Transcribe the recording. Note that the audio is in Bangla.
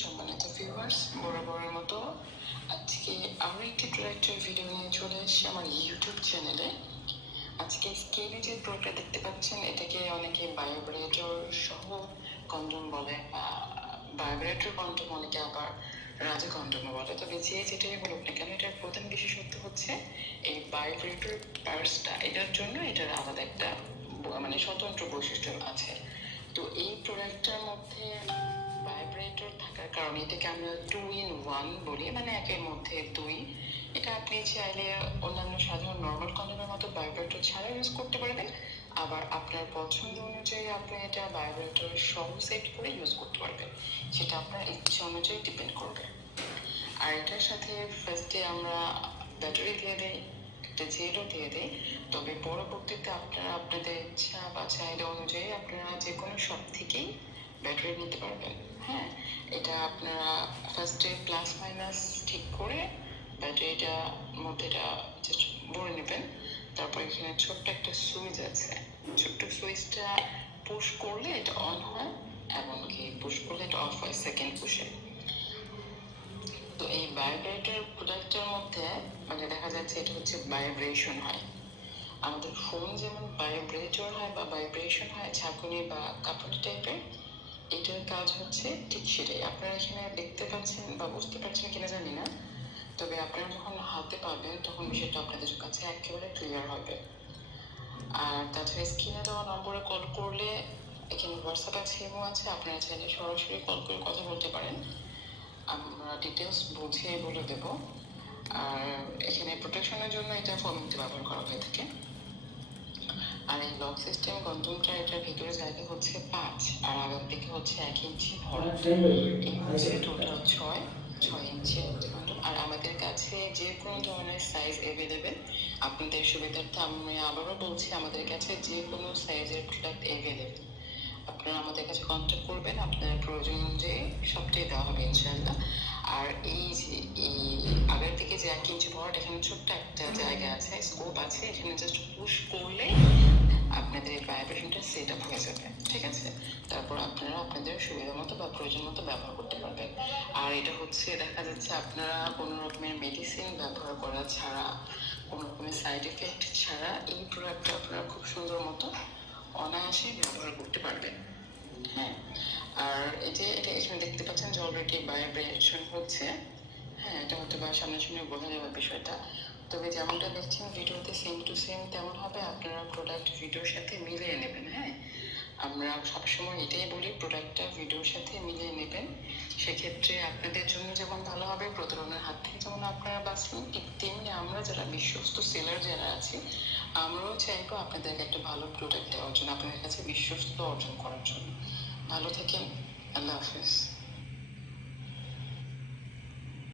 সম্মানিত ভিউয়ার্স, বরাবরের মতো আজকে আরও একটি প্রোডাক্টের ভিডিও নিয়ে চলে এসেছি আমার ইউটিউব চ্যানেলে। আজকে স্ক্রিনে যে প্রোডাক্টটা দেখতে পাচ্ছেন, এটাকে অনেকে ভাইব্রেটর সহ কন্ডম বলে, বা ভাইব্রেটর কন্ডম, অনেকে আবার রাজা কন্ডমও বলে। তবে যেটাই বলুক না কেন, এটার প্রধান বিশেষত্ব হচ্ছে এই ভাইব্রেটর পার্সটা। এটার জন্য এটার আলাদা একটা স্বতন্ত্র বৈশিষ্ট্য আছে। তো এই প্রোডাক্টটার মধ্যে ভাইব্রেটর থাকার কারণে এটাকে আমরা 2 in 1 বলি, একের মধ্যে দুই। এটা আপনি চাইলে অন্যান্য সাধারণ নর্মাল কন্ডমের মতো ভাইব্রেটর ছাড়া ইউজ করতে পারবেন, আবার আপনার পছন্দ অনুযায়ী আপনি এটা ভাইব্রেটর সহ সেট করে ইউজ করতে পারবেন। সেটা আপনার ইচ্ছা অনুযায়ী ডিপেন্ড করবে। আর এটার সাথে ফার্স্টে আমরা ব্যাটারি দিয়ে দিই, একটা জেলও দিয়ে দিই। তবে পরবর্তীতে আপনারা আপনাদের ইচ্ছা বা চাহিদা অনুযায়ী আপনারা যে কোনো শপ থেকেই ব্যাটারি নিতে পারবেন। হ্যাঁ, এটা আপনারা ফার্স্টে প্লাস মাইনাস ঠিক করে ব্যাটারিটা মধ্যেটা ভরে নেবেন। তারপর এখানে ছোট্ট একটা সুইচ আছে, ছোট্ট সুইচটা পুশ করলে এটা অন হয়, এমনকি পুশ করলে এটা অফ হয় সেকেন্ড পুশে। তো এই ভাইব্রেটর প্রোডাক্টের মধ্যে দেখা যাচ্ছে এটা হচ্ছে ভাইব্রেশন হয়। আমাদের ফোন যেমন ভাইব্রেটর হয় বা ভাইব্রেশন হয়, ঝাঁকুনি বা কাঁপুনি টাইপের, এটার কাজ হচ্ছে ঠিক সেটাই। আপনারা এখানে দেখতে পাচ্ছেন বা বুঝতে পারছেন কিনা জানি না, তবে আপনারা যখন হাতে পাবেন তখন বিষয়টা আপনাদের কাছে একেবারে ক্লিয়ার হবে। আর তাছাড়া স্ক্রিনে দেওয়া নম্বরে কল করলে এখানে হোয়াটসঅ্যাপ আছে, ইমো আছে, আপনারা চাইলে সরাসরি কল করে কথা বলতে পারেন, আমরা ডিটেলস বুঝিয়ে বলে দেব। আর এখানে প্রোটেকশনের জন্য এটা ফোমিংটা ব্যবহার করা হয়ে থাকে। আর এই লক সিস্টেম কন্ডমটা, এটার ভিতরে জায়গা হচ্ছে 5 আর আগাম দিকে হচ্ছে 1 ইঞ্চি ভরা। এই হচ্ছে টোটাল 6 ইঞ্চি কন্ডম। আর আমাদের কাছে যে কোনো ধরনের সাইজ অ্যাভেলেবেল। আপনাদের সুবিধার্থে আমি আবারও বলছি, আমাদের কাছে যে কোনো সাইজের প্রোডাক্ট অ্যাভেলেবেল। আপনারা আমাদের কাছে কন্ট্যাক্ট করবেন, আপনার প্রয়োজন অনুযায়ী সবটাই দেওয়া হবে ইনশাআল্লাহ। আর এই যে এই আগের দিকে যে 1 ইঞ্চি ভরাট, এখানে ছোট্ট একটা জায়গা আছে, স্কোপ আছে, এখানে জাস্ট পুশ করলে আপনাদের এই ভাইব্রেশনটা সেট আপ হয়ে যাবে। ঠিক আছে, তারপর আপনারা আপনাদের সুবিধা মতো বা প্রয়োজন মতো ব্যবহার করতে পারবেন। আর এটা হচ্ছে দেখা যাচ্ছে আপনারা কোনো রকমের মেডিসিন ব্যবহার করা ছাড়া, কোনো রকমের সাইড এফেক্ট ছাড়া এই প্রোডাক্টটা আপনারা খুব সুন্দর মতো অনায়াসে ব্যবহার করতে পারবেন। হ্যাঁ, আর এটা এখানে দেখতে পাচ্ছেন যে অলরেডি ভাইব্রেশন হচ্ছে। হ্যাঁ, এটা হয়তো বা সামনাসামনি বোঝা যাবে বিষয়টা। তবে যেমনটা দেখছেন ভিডিওতে সেম টু সেম তেমন হবে, আপনারা প্রোডাক্ট ভিডিওর সাথে মিলিয়ে নেবেন। হ্যাঁ, আমরা সবসময় এটাই বলি, প্রোডাক্টটা ভিডিওর সাথে মিলিয়ে নেবেন। সেক্ষেত্রে আপনাদের জন্য যেমন ভালো হবে, প্রতারণার হাত থেকে যেমন আপনারা বাঁচবেন, ঠিক তেমনি আমরা যারা বিশ্বস্ত সেলার যারা আছি, আমরাও চাইবো আপনাদেরকে একটা ভালো প্রোডাক্ট দেওয়ার জন্য, আপনাদের কাছে বিশ্বস্ত অর্জন করার জন্য। ভালো থাকেন, আল্লাহ হাফেজ।